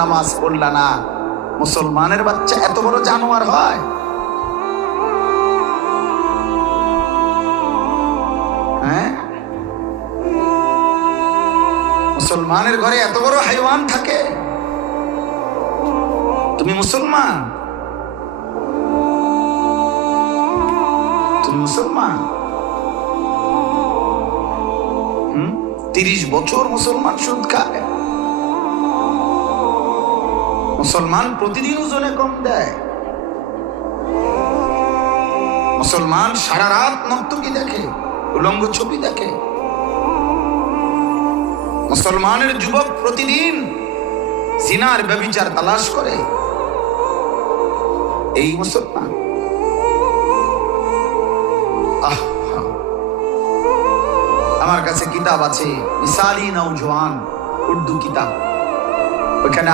নামাজ পড়লা না, মুসলমানের বাচ্চা এত বড় জানোয়ার হয়? হ্যাঁ, মুসলমানের ঘরে এত বড় হাইওয়ান থাকে? তুমি মুসলমান, তুমি মুসলমান। 30 বছর মুসলমান সুদ খায়। মুসলমান প্রতিদিন ওজনে কম দেয়। মুসলমান সারা রাত নর্তকী দেখে, উলঙ্গ ছবি দেখে। মুসলমানের যুবক প্রতিদিন জিনার ব্যভিচার তালাশ করে। এই মুসলমান। আমার কাছে কিতাব আছে, মিসালি নওজওয়ান, উর্দু কিতাব। ওখানে